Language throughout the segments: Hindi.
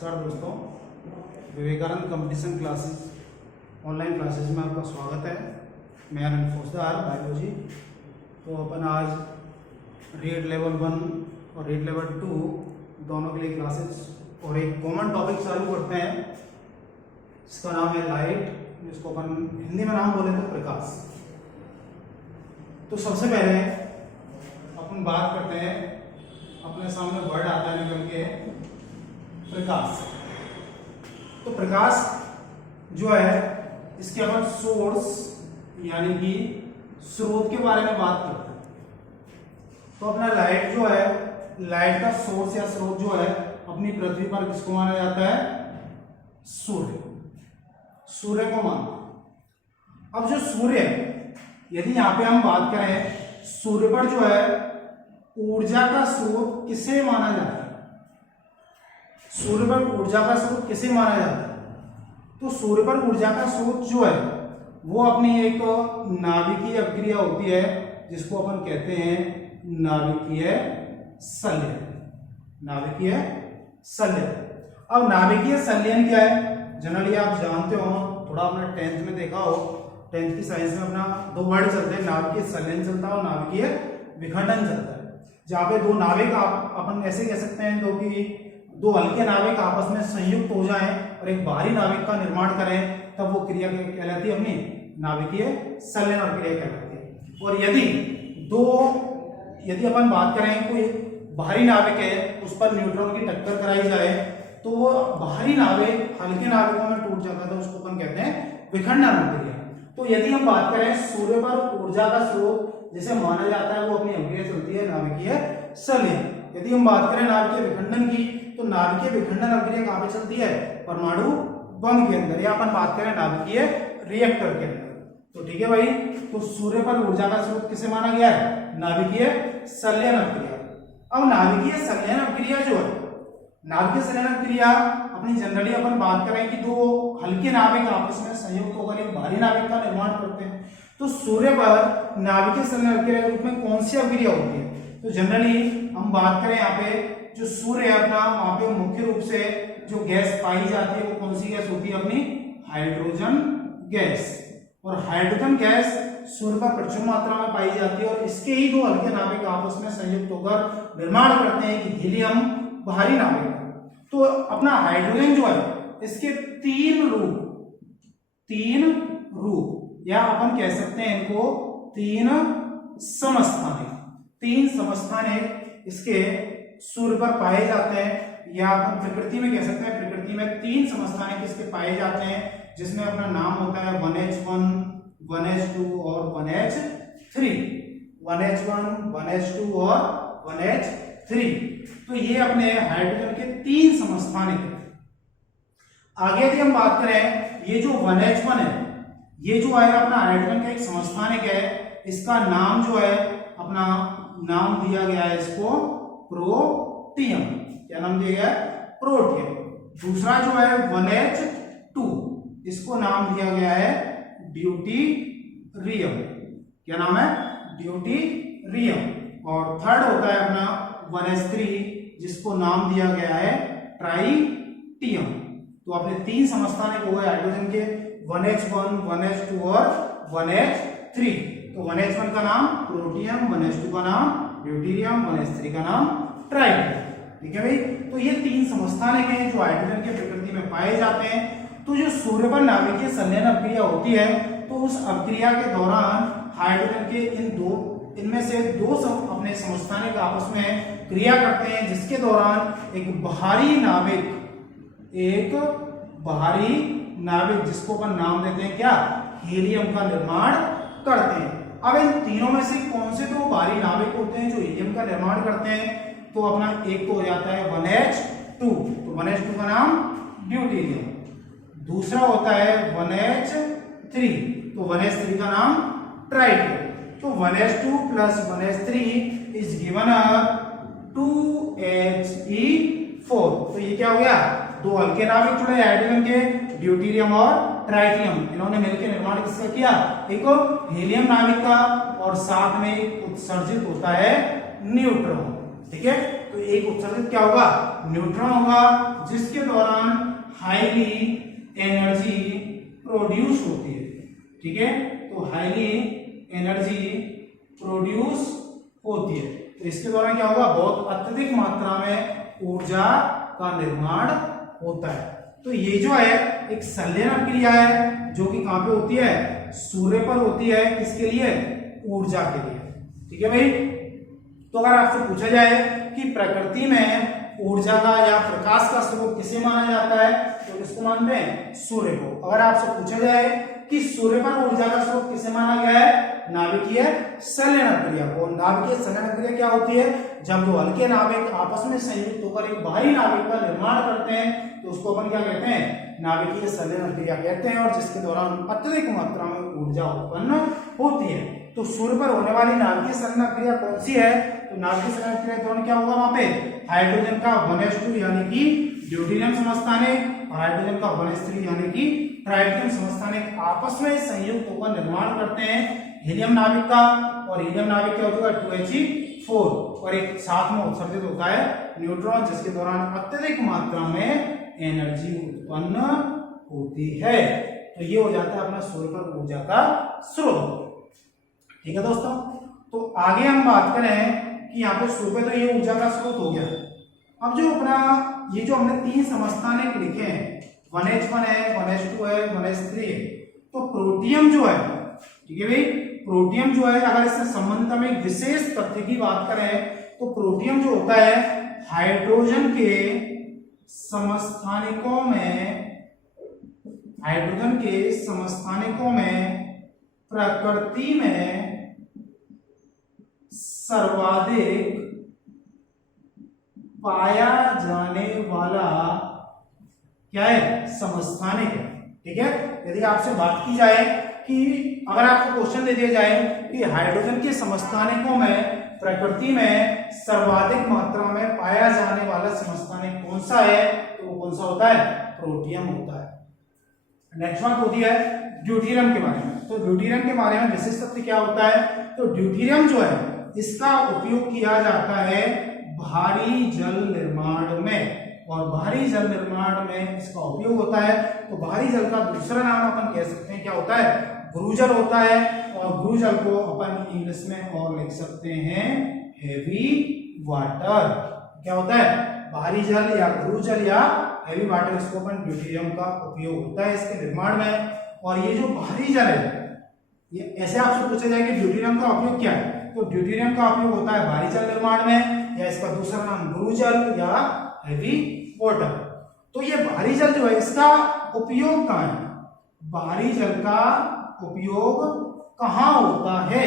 नमस्कार दोस्तों, Vivekananda competition classes online classes में आपका स्वागत है। मैं अनिल फौजदार बायोलॉजी। तो अपन आज रीड लेवल 1 और रीड लेवल 2 दोनों के लिए क्लासेस और एक कॉमन टॉपिक चालू करते हैं जिसका नाम है लाइट, जिसको अपन हिंदी में नाम बोले तो प्रकाश। तो सबसे पहले अपन बात करते हैं, अपने सामने वर्ड आता है निकल के प्रकाश। तो प्रकाश जो है इसके अपन सोर्स यानी कि स्रोत के बारे में बात करते हैं। तो अपना लाइट जो है, लाइट का सोर्स या स्रोत जो है अपनी पृथ्वी पर किसको माना जाता है? सूर्य। सूर्य को माना। अब जो सूर्य है, यदि यहां पे हम बात करें, सूर्य पर जो है ऊर्जा का स्रोत किसे माना जाता है? सूर्य पर ऊर्जा का स्रोत किसे माना जाता है? तो सूर्य पर ऊर्जा का स्रोत जो है वो अपनी एक नाभिकीय अभिक्रिया होती है जिसको अपन कहते हैं नाभिकीय संलयन। नाभिकीय संलयन। अब नाभिकीय संलयन क्या है? जनरली आप जानते हो, थोड़ा आपने 10th में देखा हो, 10th की साइंस में अपना दो वर्ड चलते हैं, नाभिकीय संलयन चलता है और नाभिकीय विखंडन चलता है। जहाँ पे दो नाभिक अपन ऐसे कह सकते हैं दो हल्के नाभिक आपस में संयुक्त हो जाएं और एक भारी नाभिक का निर्माण करें, तब वो क्रिया कहलाती है अपनी नाभिकीय संलयन और क्रिया कहलाती है। और यदि अपन बात करें कोई भारी नाभिक है, उस पर न्यूट्रॉन की टक्कर कराई जाए तो वो भारी नाभिक हल्के नाभिकों में टूट जाता है, तो उसको अपन कहते हैं विखंडन क्रिया। तो यदि हम बात करें सूर्य पर ऊर्जा का स्रोत जिसे माना जाता है वो अपनी अभिक्रिया चलती है नाभिकीय संलयन। यदि हम बात करें नाभिकीय विखंडन की, तो नाभिकीय विखंडन अभिक्रिया कहां पे चलती है? परमाणु बम के अंदर, या अपन बात करें नाभिकीय रिएक्टर के अंदर। तो ठीक है भाई, तो सूर्य पर ऊर्जा का स्रोत किसे माना गया है? नाभिकीय संलयन अभिक्रिया। अब नाभिकीय संलयन अभिक्रिया जो है, नाभिकीय संलयन अभिक्रिया अपनी जनरली अपन बात करें कि दो हल्के नाभिक आपस में संयुक्त होकर एक भारी नाभिक का निर्माण करते हैं। तो सूर्य पर नाभिकीय संलयन अभिक्रिया के रूप में कौन सी अभिक्रिया होती है? तो जनरली हम बात करें यहाँ पे जो सूर्य है अपना, वहां पे मुख्य रूप से जो गैस पाई जाती है वो कौन सी गैस होती है? अपनी हाइड्रोजन गैस। और हाइड्रोजन गैस सूर्य पर प्रचुर मात्रा में पाई जाती है और इसके ही दो हल्के नाभिक आपस में संयुक्त होकर निर्माण करते हैं कि हीलियम भारी नाभिक। तो अपना हाइड्रोजन जो है इसके तीन रूप या अपन कह सकते हैं इनको तीन समस्थानिक इसके सूर्य पर पाए जाते हैं, या अपन प्रकृति में कह सकते हैं प्रकृति में तीन समस्थानिक इसके पाए जाते हैं, जिसमें अपना नाम होता है 1H1, 1H2 और 1H3। 1H1, 1H2 और 1H3। तो ये अपने हाइड्रोजन के तीन समस्थानिक हैं। आगे यदि हम बात करें, ये जो 1H1 है, ये जो है अपना हाइड्रोजन का एक समस्थानिक है, इसका नाम जो है अपना नाम दिया गया है इसको प्रोटियम। क्या नाम दिया गया है? प्रोटियम। दूसरा जो है 1H2, इसको नाम दिया गया है ड्यूटीरियम। क्या नाम है? ड्यूटीरियम। और थर्ड होता है अपना 1H3, जिसको नाम दिया गया है ट्राइटियम। तो अपने तीन समस्थानिक हो गए हाइड्रोजन के, 1H1, 1H2 और 1H3। तो 1H1 का नाम प्रोटियम, 1H2 का नाम ड्यूटीरियम, 1H3 का नाम ट्राइटियम। ठीक है भाई, तो ये तीन समस्थानिक हैं जो हाइड्रोजन के प्रकृति में पाए जाते हैं। तो जो सूर्य पर नाभिकीय संलयन अभिक्रिया होती है, तो उस अभिक्रिया के दौरान हाइड्रोजन के इनमें से दो अपने समस्थानिक आपस में क्रिया करते हैं, जिसके दौरान एक भारी नाभिक जिसको अपन नाम देते हैं क्या? हीलियम का निर्माण करते हैं। अब इन तीनों में से कौन से दो भारी नाभिक होते हैं जो हीलियम का निर्माण करते हैं? तो अपना एक तो हो जाता है 1H2, तो 1H2 का नाम ड्यूटीरियम। दूसरा होता है 1H3, तो 1H3 का नाम ट्राइटियम। तो 1H2 plus 1H3 is given 2He4। तो ये क्या हो गया? दो हल्के नाभिक जुड़े हाइड्रोजन के, ड्यूटीरियम और ट्राइटियम, इन्होंने मिलकर निर्माण किसका किया? एक हीलियम नाभिक का, और साथ में उत्सर्जित होता है न्यूट्रॉन। ठीक है। तो एक उत्सर्जित क्या होगा, न्यूट्रॉन होगा, जिसके दौरान हाईली एनर्जी प्रोड्यूस होती है। ठीक है, तो हाईली एनर्जी प्रोड्यूस होती है, तो इसके दौरान क्या होगा, बहुत अत्यधिक मात्रा में ऊर्जा का निर्माण होता है। तो ये जो है एक संलयन क्रिया है जो कि कहां पे होती है, सूर्य पर होती है, किसके लिए, ऊर्जा के लिए। ठीक है भाई। तो अगर आपसे पूछा जाए कि प्रकृति में ऊर्जा का या प्रकाश का स्रोत किसे माना जाता है, तो किसको मानते हैं, सूर्य को। अगर आपसे पूछा जाए कि सूर्य पर ऊर्जा का स्रोत किसे माना गया है, नाभिकीय संलयन क्रिया को। नाभिकीय संलयन क्रिया क्या होती है, जब दो हल्के नाभिक आपस में संयुक्त होकर एक भारी नाभिक का निर्माण करते हैं तो उसको अपन क्या कहते हैं, नाभिकीय संलयन क्रिया कहते हैं, और जिसके दौरान अत्यधिक मात्रा में ऊर्जा उत्पन्न होती है। तो सूर्य पर होने वाली नाभिकीय संलयन क्रिया कौन सी है, तो नाभिकीय संलयन क्रिया के दौरान क्या होगा, वहां पे हाइड्रोजन का 1s2 यानी कि ड्यूटेरियम समस्थानिक और हाइड्रोजन का 1s3 यानी कि ट्राइटियम समस्थानिक आपस में संयुक्त होकर निर्माण करते हैं हीलियम नाभिक का, और हीलियम नाभिक क्या होगा, 2He4, और एक साथ में उत्सर्जित होता है न्यूट्रॉन, जिसके दौरान अत्यधिक मात्रा में एनर्जी उत्पन्न होती है। तो ये हो जाता है अपना सूर्य पर ऊर्जा का स्रोत। ठीक है दोस्तों, तो आगे हम बात करें कि यहाँ पे सूर्य पे तो ये ऊर्जा का स्रोत हो गया। अब जो अपना ये जो हमने 3 समस्थानिक लिखे हैं, 1H1 है, 1H2 है, 1H3 है, तो प्रोटियम जो है, ठीक है भाई, प्रोटियम जो है, अगर इससे संबंध में एक विशेष तथ्य की बात करें तो प्रोटियम जो होता है हाइड्रोजन के समस्थानिकों में प्रकृति में सर्वाधिक पाया जाने वाला क्या है, समस्थानिक है। ठीक है, यदि आपसे बात की जाए कि अगर आपको क्वेश्चन दे दिया जाए कि हाइड्रोजन के समस्थानिकों में प्रकृति में सर्वाधिक मात्रा में पाया जाने वाला समस्थानिक कौन सा है, तो वो कौन सा होता है, प्रोटियम होता है। नेक्स्ट बात होती है ड्यूटेरियम के बारे में। तो ड्यूटेरियम के बारे में विशेष तथ्य क्या होता है, तो ड्यूटेरियम जो है इसका उपयोग किया जाता है भारी जल निर्माण में, और भारी जल निर्माण में इसका उपयोग होता है। तो भारी जल का दूसरा नाम अपन कह सकते हैं क्या होता है, गुरुजल होता है, और गुरुजल को अपन इंग्लिश में और लिख सकते हैं हेवी वाटर। क्या होता है, भारी जल या गुरुजल या हेवी वाटर, इसको अपन ड्यूटेरियम का उपयोग होता है इसके निर्माण में। और ये जो भारी जल है, ये ऐसे आपसे पूछा जाए कि ड्यूटेरियम का उपयोग क्या है, तो ड्यूटेरियम का उपयोग होता है भारी जल निर्माण में, या इसका दूसरा नाम गुरुजल या हेवी वाटर। तो ये भारी जल जो है इसका उपयोग कहाँ है, भारी जल का उपयोग कहाँ होता है,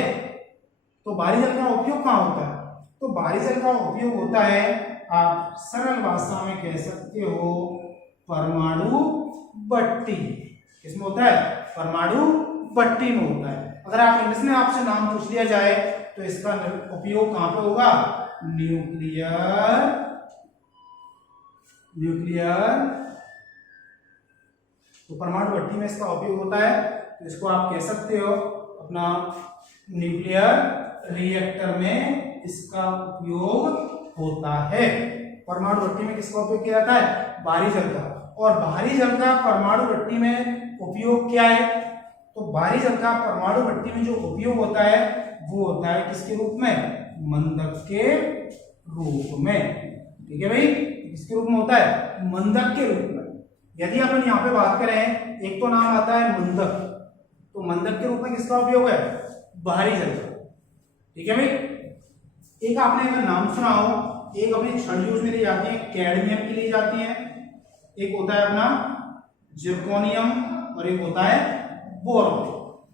तो भारी जल का उपयोग कहाँ होता है, तो भारी जल का उपयोग होता है, आप सरल भाषा में कह सकते हो परमाणु भट्टी। किसमें होता है, परमाणु भट्टी में होता है। अगर आप इंग्लिश में आपसे नाम पूछ लिया जाए तो इसका उपयोग कहां पे होगा, न्यूक्लियर तो परमाणु भट्टी में इसका उपयोग होता है। तो इसको आप कह सकते हो अपना न्यूक्लियर रिएक्टर में इसका उपयोग होता है। परमाणु भट्टी में किसका उपयोग किया जाता है, भारी जल का। और भारी जल का परमाणु भट्टी में उपयोग क्या है, तो भारी जल का परमाणु भट्टी में जो उपयोग होता है वो होता है किसके रूप में, मंदक के रूप में। ठीक है भाई, किसके रूप में होता है, मंदक के रूप में। यदि अपन यहाँ पे बात करें, एक तो नाम आता है मंदक, तो मंदक के रूप में किसका उपयोग है, भारी जल का। ठीक है भाई, एक आपने अगर नाम सुना हो, एक अपनी छड़ यूज में ली जाती है, कैडमियम के लिए जाती है, एक होता है अपना जिरकोनियम और एक होता है बोरॉन।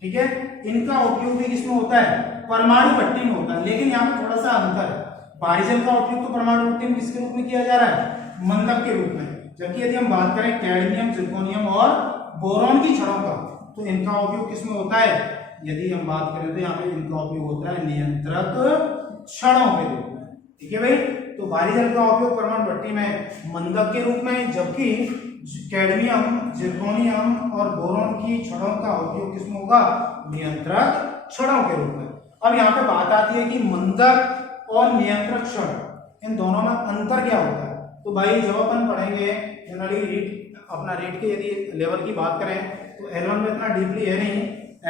ठीक है, इनका उपयोग भी किसमें होता है, परमाणु भट्टी में होता है। लेकिन यहाँ पे थोड़ा सा अंतर है, भारी जल का उपयोग तो परमाणु भट्टी में किसके रूप में किया जा रहा है, मंदक के रूप में। जबकि यदि हम बात करें कैडमियम, जिरकोनियम और बोरॉन की छड़ों का, तो इनका उपयोग किसमें होता है, यदि हम बात करें तो यहाँ पे इनका उपयोग होता है नियंत्रक छड़ों के रूप में। ठीक है भाई, तो भारी जल का उपयोग परमाणु भट्टी में मंदक के रूप में, जबकि कैडमियम, जिरकोनियम और बोरॉन की छड़ों का उपयोग किसमें होगा, नियंत्रक छड़ों के रूप में। अब यहाँ पे बात आती है कि मंदक और नियंत्रक छड़ इन दोनों में अंतर क्या होता है? तो भाई जब अपन पढ़ेंगे जनरली रीड अपना रेट के यदि लेवल की बात करें तो L1 में इतना डीपली है नहीं,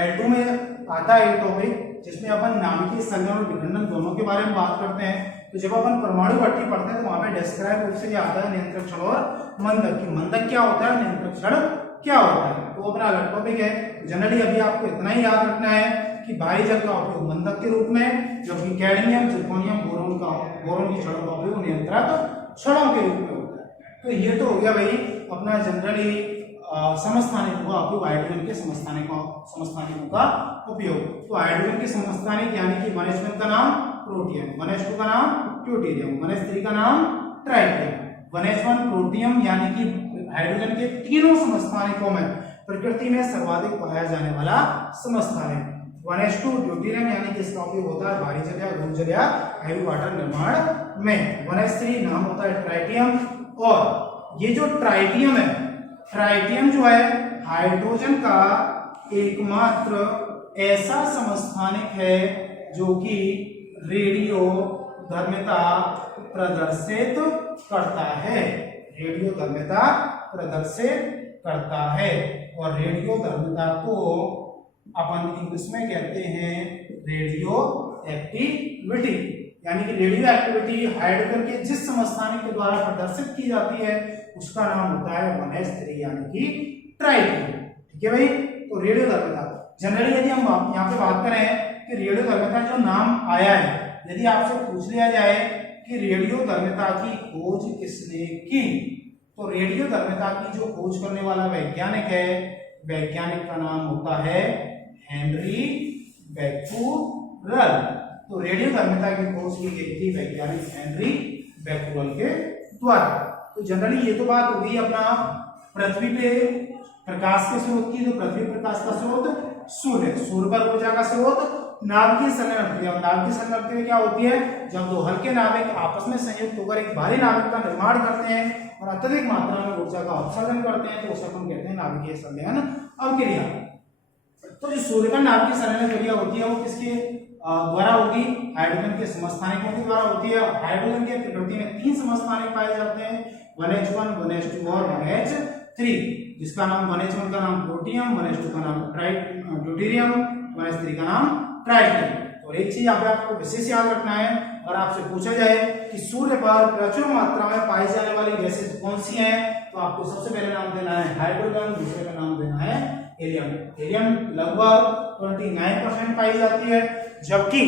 L2 में आता है एक टॉपिक जिसमें अपन नाभिकीय संघनन और विखंडन दोनों के बारे में बात करते हैं। तो जब अपन परमाणु भट्टी पढ़ते हैं तो वहां पे डिस्क्राइब रूप से क्या आता है, नियंत्रक क्षण और मंदक की मंदक क्या होता है, नियंत्रक क्षण क्या होता है, तो अपना अलग टॉपिक है। जनरली अभी आपको इतना ही याद रखना है कि भारी जल का उपयोग मंदक के रूप में, जबकि कैडमियम जिरकोनियम बोरोन की क्षणों का उपयोग नियंत्रक क्षणों के रूप में होता है। तो ये तो हो गया भाई अपना जनरली समस्थानिकों का उपयोग, हाइड्रोजन के समस्थानिकों का उपयोग। तो हाइड्रोजन के समस्थानिक यानी कि 1s1 का नाम प्रोटियम, 1s2 का नाम ड्यूटेरियम, 1s3 का नाम ट्राइटियम। 1s1 प्रोटियम यानी कि हाइड्रोजन के तीनों समस्थानिकों में प्रकृति में सर्वाधिक पाया जाने वाला समस्थानिक। 1s2 ड्यूटेरियम यानी कि इसका उपयोग होता है भारी जल या घन जल या हैवी वाटर निर्माण में। 1s3 नाम होता है ट्राइटियम। और ये जो ट्राइटियम है, ट्राइटियम जो है हाइड्रोजन का एकमात्र ऐसा समस्थानिक है जो कि रेडियो धर्मिता प्रदर्शित करता है, रेडियो धर्मिता प्रदर्शित करता है। और रेडियो धर्मिता को अपन इंग्लिश में कहते हैं रेडियो एक्टिविटी, यानी कि रेडियो एक्टिविटी हाइड्रोजन के जिस समस्थानिक के द्वारा प्रदर्शित की जाती है उसका नाम होता है 1s3 यानी कि ट्राइटियम। ठीक है भाई, तो रेडियो धर्मिता जनरली यदि हम यहाँ पे बात करें कि रेडियो धर्मिता जो नाम आया है, यदि आपसे पूछ लिया जाए कि रेडियो धर्मिता की खोज किसने की, तो रेडियो धर्मिता की जो खोज करने वाला वैज्ञानिक है, वैज्ञानिक का नाम होता है हेनरी बैक्यूरेल। तो रेडियो धर्मिता की खोज की गई थी वैज्ञानिक हेनरी बैक्यूरेल के द्वारा। तो जनरली ये तो बात होगी अपना पृथ्वी पे प्रकाश के स्रोत की। तो पृथ्वी प्रकाश का स्रोत सूर्य, सूर्य पर ऊर्जा का स्रोत नाभिकीय संघनन क्रिया। नाभिकीय संघनन क्रिया क्या होती है, जब दो हल्के नाभिक आपस में संयुक्त होकर एक भारी नाभिक का निर्माण करते हैं और अत्यधिक मात्रा में ऊर्जा का उत्सर्जन करते हैं तो उसे हम कहते हैं नाभिकीय संघनन अभिक्रिया। तो जो सूर्य का नाभिकीय संघनन क्रिया होती है वो किसके द्वारा होगी, हाइड्रोजन के समस्थानिकों के द्वारा होती है। हाइड्रोजन के प्रकृति में 3 समस्थानिक पाए जाते हैं, 1h1, 1s2 और 1h3, जिसका नाम 1h1 का नाम प्रोटियम, 1s2 का नाम ड्यूटेरियम, 1s3 का नाम ट्राइटियम। और एक चीज यहाँ पे आपको विशेष याद रखना है, और आपसे पूछा जाए कि सूर्य पर प्रचुर मात्रा में पाई जाने वाली गैसेज कौन सी हैं, तो आपको सबसे पहले नाम देना है हाइड्रोजन, दूसरे का नाम देना है हीलियम। हीलियम लगभग 29% पाई जाती है, जबकि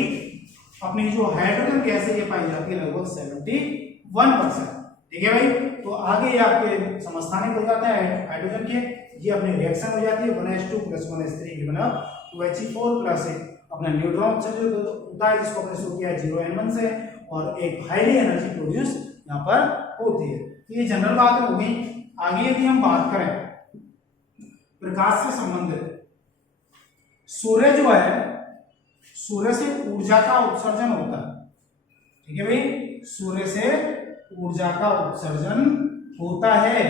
अपनी जो हाइड्रोजन गैस है ये पाई जाती है लगभग 71%। ठीक है भाई, तो आगे आपके समस्थानिक हो जाता है हाइड्रोजन के, ये अपनी रिएक्शन हो जाती है 1s2 + 1s3 की बना 2He4 प्लस अपना न्यूट्रॉन से जो होता है जिसको हमने शो किया है 0n1 से, और एक हाईली एनर्जी प्रोड्यूस यहाँ पर होती है। तो ये जनरल बात हो गई। आगे यदि हम बात करें प्रकाश से संबंधित, सूर्य जो है, सूर्य से ऊर्जा का उत्सर्जन होता है। ठीक है भाई, सूर्य से ऊर्जा का उत्सर्जन होता है।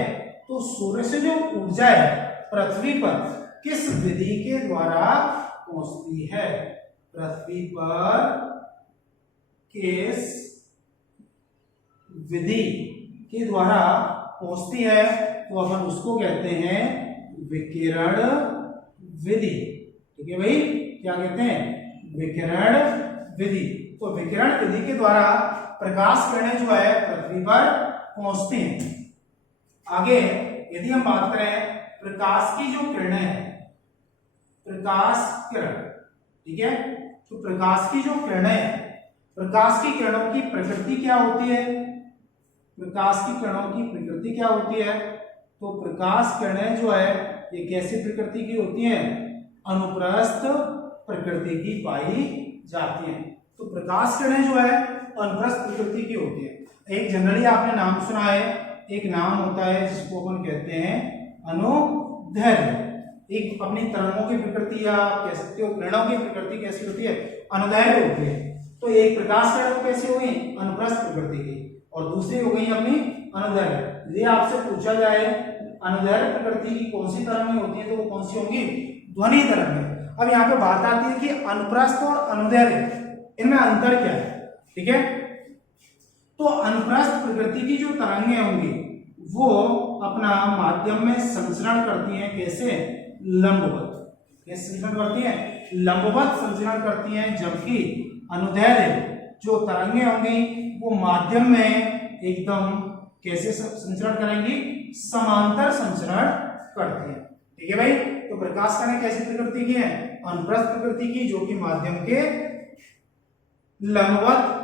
तो सूर्य से जो ऊर्जा है पृथ्वी पर किस विधि के द्वारा पहुंचती है, पृथ्वी पर किस विधि के द्वारा पहुंचती है, तो अपन उसको कहते हैं विकिरण विधि। ठीक है भाई, क्या कहते हैं, विकिरण विधि। तो विकिरण विधि के द्वारा प्रकाश किरणें जो है पृथ्वी पर पहुंचती हैं। आगे यदि हम बात करें प्रकाश की जो किरणें हैं, प्रकाश किरण, ठीक है, तो प्रकाश की जो किरणें हैं, प्रकाश की किरणों की प्रकृति क्या होती है, प्रकाश की किरणों की प्रकृति क्या होती है, तो प्रकाश किरणें जो है ये कैसी प्रकृति की होती हैं, अनुप्रस्थ प्रकृति की पाई जाती हैं। तो प्रकाश किरणें जो है अनुप्रस्थ प्रकृति की होती है। एक जनरली आपने नाम सुना है, एक नाम होता है जिसको अपन कहते हैं अनुदैर्घ्य। एक अपनी तरंगों की प्रकृति या आप कह सकते हो किरणों की प्रकृति कैसी होती है, अनुदैर्घ्य होती है। तो एक प्रकाश किरण कैसी हो गई, अनुप्रस्थ प्रकृति की, और दूसरी हो गई अपनी अनुदैर्घ्य। यदि आपसे पूछा जाए अनुदैर्घ्य प्रकृति की कौन सी तरंगें होती है, तो वो कौन सी होंगी, ध्वनि तरंगें। अब यहाँ पे बात आती है कि अनुप्रस्थ और अनुदैर्घ्य, इनमें अंतर क्या है। ठीक है, तो अनुप्रस्थ प्रकृति की जो तरंगें होंगी वो अपना माध्यम में संचरण करती हैं, कैसे? लंबवत। कैसे संचरण करती हैं? लंबवत संचरण करती हैं, जबकि अनुदैर्ध्य जो तरंगें होंगी वो माध्यम में एकदम कैसे संचरण करेंगी? समांतर संचरण करती है। ठीक है भाई, तो प्रकाश कणें कैसी प्रकृति की है? अनुप्रस्थ प्रकृति की, जो कि माध्यम के लंबवत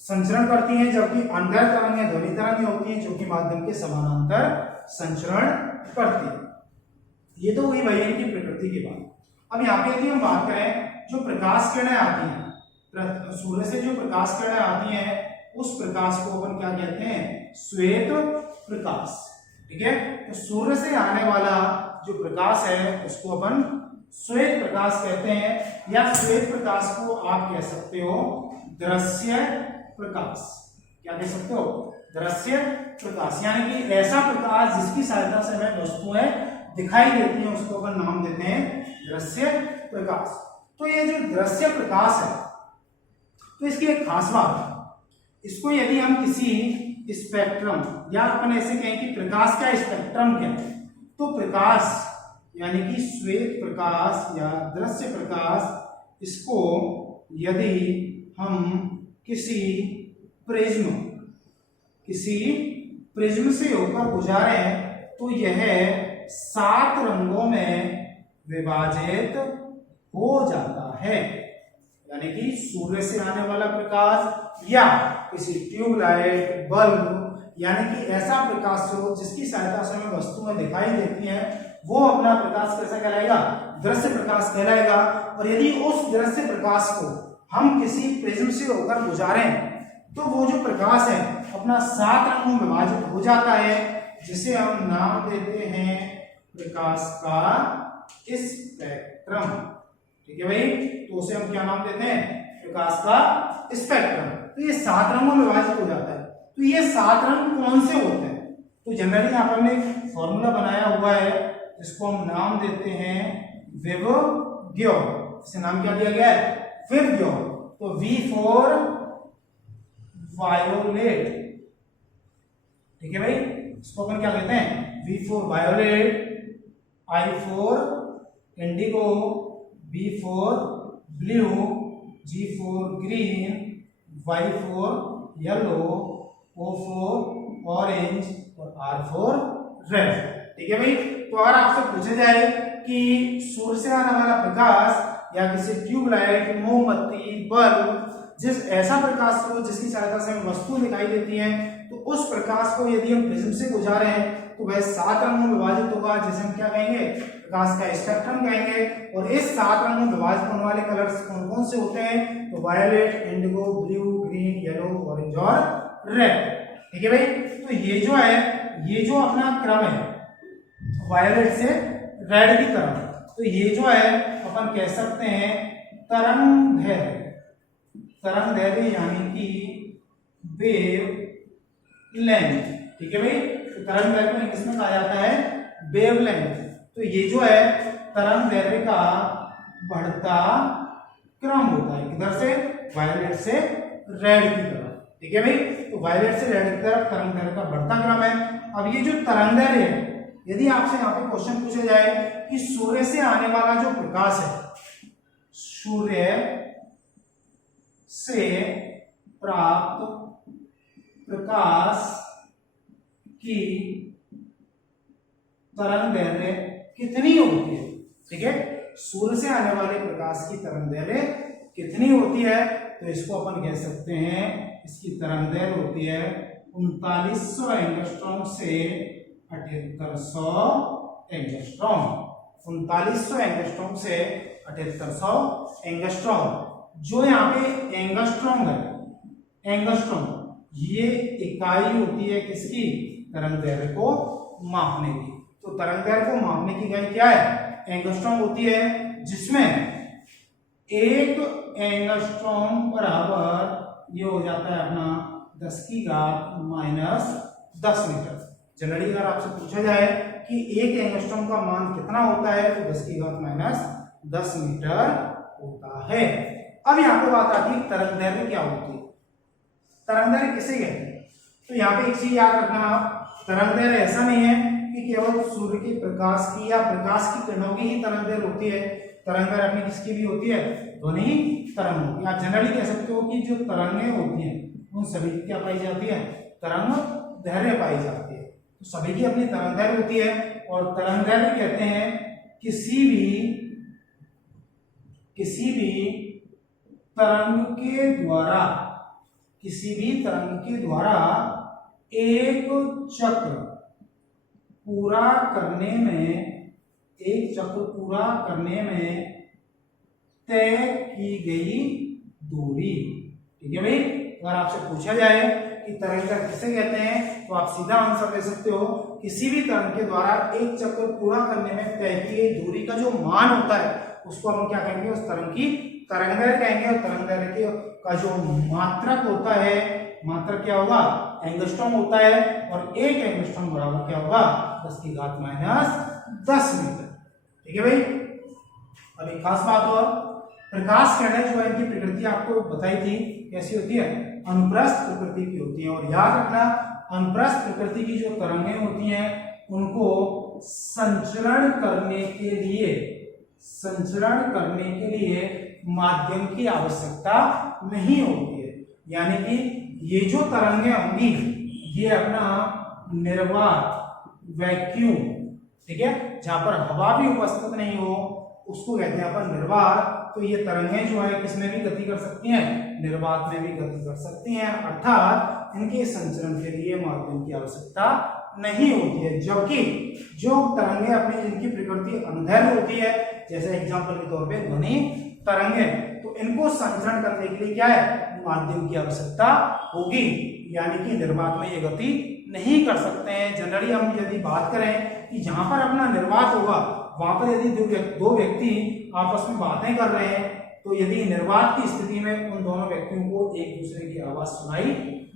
संचरण करती हैं, जबकि अनुदैर्ध्य तरंगें ध्वनि तरंगें होती हैं जो कि माध्यम के समानांतर संचरण करती है। ये तो हुई भाई इनकी प्रकृति की बात। अब यहाँ पे यदि हम बात करें जो प्रकाश किरणें आती हैं, सूर्य से जो प्रकाश किरणें आती हैं उस प्रकाश को अपन क्या कहते हैं? श्वेत प्रकाश। ठीक है, तो सूर्य से आने वाला जो प्रकाश है उसको अपन श्वेत प्रकाश कहते हैं, या श्वेत प्रकाश को आप कह सकते हो दृश्य प्रकाश। क्या कह सकते हो? दृश्य प्रकाश, यानी कि ऐसा प्रकाश जिसकी सहायता से हमें वस्तुएं दिखाई देती हैं उसको अपन नाम देते हैं दृश्य प्रकाश। तो ये जो दृश्य प्रकाश है तो इसकी एक खास बात है, इसको यदि हम किसी स्पेक्ट्रम या अपन ऐसे कहें कि प्रकाश का स्पेक्ट्रम क्या है, तो प्रकाश यानी कि श्वेत प्रकाश या दृश्य प्रकाश, इसको यदि हम किसी प्रिज्म से होकर गुजारे तो यह 7 रंगों में विभाजित हो जाता है। यानी कि सूर्य से आने वाला प्रकाश या किसी ट्यूबलाइट, बल्ब, यानी कि ऐसा प्रकाश स्रोत जिसकी सहायता से हमें वस्तुएं दिखाई देती हैं, वो अपना प्रकाश कैसा कहलाएगा? दृश्य प्रकाश कहलाएगा। और यदि उस दृश्य प्रकाश को हम किसी प्रिज्म से होकर गुजारें तो वो जो प्रकाश है अपना 7 रंगों में विभाजित हो जाता है, जिसे हम नाम देते हैं प्रकाश का स्पेक्ट्रम। ठीक है भाई, तो उसे हम क्या नाम देते हैं? प्रकाश का स्पेक्ट्रम। तो ये 7 रंगों में विभाजित हो जाता है। तो ये 7 रंग कौन से होते हैं? तो जनरली यहाँ पर हमने एक फॉर्मूला बनाया हुआ है जिसको हम नाम देते हैं विबग्योर। इसे नाम क्या दिया गया है? विबग्योर। तो V फॉर वायोलेट। ठीक है भाई, इसको अपन क्या कहते हैं? V for violet, I for Indigo, B for blue, G for green, Y for yellow, O for orange और R फॉर रेड। ठीक है भाई, तो अगर आपसे पूछा जाए कि सूर्य से आने वाला प्रकाश या किसी ट्यूबलाइट, मोमबत्ती, बल्ब, जिस ऐसा प्रकाश स्रोत जिसकी सहायता से हमें वस्तु दिखाई देती है, तो उस प्रकाश को यदि हम प्रिज्म से गुजारे हैं तो वह 7 रंगों में विभाजित होगा, जिसे हम क्या कहेंगे? प्रकाश का स्पेक्ट्रम कहेंगे। और इस 7 रंगों में विभाजित होने वाले कलर्स कौन कौन से होते हैं? तो violet, indigo, blue, green, yellow, orange और रेड। ठीक है भाई, तो ये जो है, ये जो अपना क्रम है वायलेट से रेड की तरफ, तो ये जो है अपन कह सकते हैं तरंगदैर्ध्य। तरंगदैर्ध्य यानी कि वेव लेंथ। ठीक है भाई, तो तरंगदैर्ध्य को इंग्लिश में कहा जाता है वेवलेंथ। तो ये जो है तरंगदैर्ध्य का बढ़ता क्रम होता है, किधर से? वायलेट से रेड की तरफ। ठीक है भाई, तो वायलेट से रेड की तरफ तरंगदैर्ध्य का बढ़ता क्रम है। अब ये जो तरंगदैर्ध्य है, यदि आपसे यहाँ पे क्वेश्चन पूछा जाए कि सूर्य से आने वाला जो प्रकाश है, सूर्य से प्राप्त प्रकाश की तरंगदैर्ध्य कितनी होती है? ठीक है, सूर्य से आने वाले प्रकाश की तरंगदैर्ध्य कितनी होती है? तो इसको अपन कह सकते हैं, इसकी तरंगदैर्ध्य होती है 3900 एंगस्ट्रॉम से 7800 एंगस्ट्रॉम। 3900 एंगस्ट्रॉम से 7800 एंगस्ट्रॉम। जो यहाँ पे एंगस्ट्रॉम है, एंगस्ट्रॉम ये इकाई होती है किसकी? तरंगदैर्ध्य को मापने की। तो तरंगदैर्ध्य को मापने की इकाई क्या है? एंगस्ट्रॉम होती है, जिसमें 1 एंगस्ट्रॉम बराबर ये हो जाता है अपना 10⁻⁻10 मीटर। जनरली अगर आपसे पूछा जाए कि 1 एंगस्ट्रॉम का मान कितना होता है, तो 10⁻10 मीटर होता है। अब यहाँ पे बात आती है तरंगदैर्ध्य क्या होती है। तरंगदैर्घ्य किसे कहते हैं? तो यहाँ पे एक चीज याद रखना आप, तरंगदैर्घ्य ऐसा नहीं है कि केवल सूर्य के प्रकाश की या प्रकाश की किरणों की ही तरंगदैर्घ्य होती है। तरंगदैर्घ्य अपनी किसकी भी होती है? ध्वनि तरंगों की। आप जनरली कह सकते हो कि जो तरंगें होती हैं उन सभी की क्या पाई जाती है? तरंग दैर्घ्य पाई जाती है। तो सभी की अपनी तरंगदैर्घ्य होती है, और तरंगदैर्घ्य कहते हैं किसी तरंग के द्वारा एक चक्र पूरा करने में तय की गई दूरी। ठीक है भाई, अगर आपसे पूछा जाए कि तरंगदैर्घ्य किसे कहते हैं तो आप सीधा आंसर दे सकते हो, किसी भी तरंग के द्वारा एक चक्र पूरा करने में तय की गई दूरी का जो मान होता है उसको हम क्या कहेंगे? उस तरंग की तरंगदैर्घ्य कहेंगे। और तरंगदैर्घ्य का जो मात्रक होता है, मात्रक क्या होगा? एंगस्ट्रॉम होता है, और एक एंगस्ट्रॉम बराबर क्या होगा? 10⁻10 मीटर। ठीक है भाई। अब एक खास बात और, प्रकाश किरणें जो है इनकी प्रकृति आपको बताई थी कैसी होती है? अनुप्रस्थ प्रकृति की होती है। और याद रखना, अनुप्रस्थ प्रकृति की जो तरंगें होती हैं उनको संचरण करने के लिए माध्यम की आवश्यकता नहीं होती है। यानी कि ये जो तरंगें होंगी ये अपना निर्वात, वैक्यूम, ठीक है, जहां पर हवा भी उपस्थित नहीं हो उसको कहते हैं अपन निर्वात। तो ये तरंगें जो है किसमें भी गति कर सकती हैं? निर्वात में भी गति कर सकती हैं, अर्थात इनके संचरण के लिए माध्यम की आवश्यकता नहीं होती है। जबकि जो तरंगें अपनी जिनकी प्रकृति अनुदैर्घ्य होती है, जैसे एग्जांपल के तौर पे ध्वनि तरंगें, तो इनको संचरण करने के लिए क्या है? माध्यम की आवश्यकता होगी, यानी कि निर्वात में ये गति नहीं कर सकते हैं। जनरली हम यदि बात करें कि जहां पर अपना निर्वात होगा वहां पर यदि दो व्यक्ति आपस में बातें कर रहे हैं तो यदि निर्वात की स्थिति में उन दोनों व्यक्तियों को एक दूसरे की आवाज सुनाई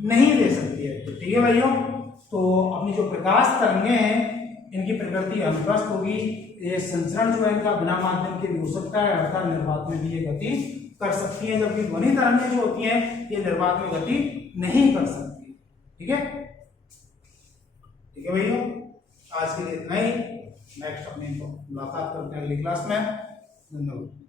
नहीं दे सकती है। तो ठीक है भाइयों, तो अपनी जो प्रकाश तरंगें हैं इनकी प्रकृति अनुप्रस्थ होगी। ये संचरण जो है इनका बिना माध्यम के भी हो सकता है, अर्थात निर्वात में भी ये गति कर सकती है। जबकि ध्वनि तरंगें जो होती हैं ये निर्वात में गति नहीं कर सकती। ठीक है, ठीक है भैया, आज के लिए इतना ही। नेक्स्ट अपने मुलाकात करते हैं अगली क्लास में। धन्यवाद।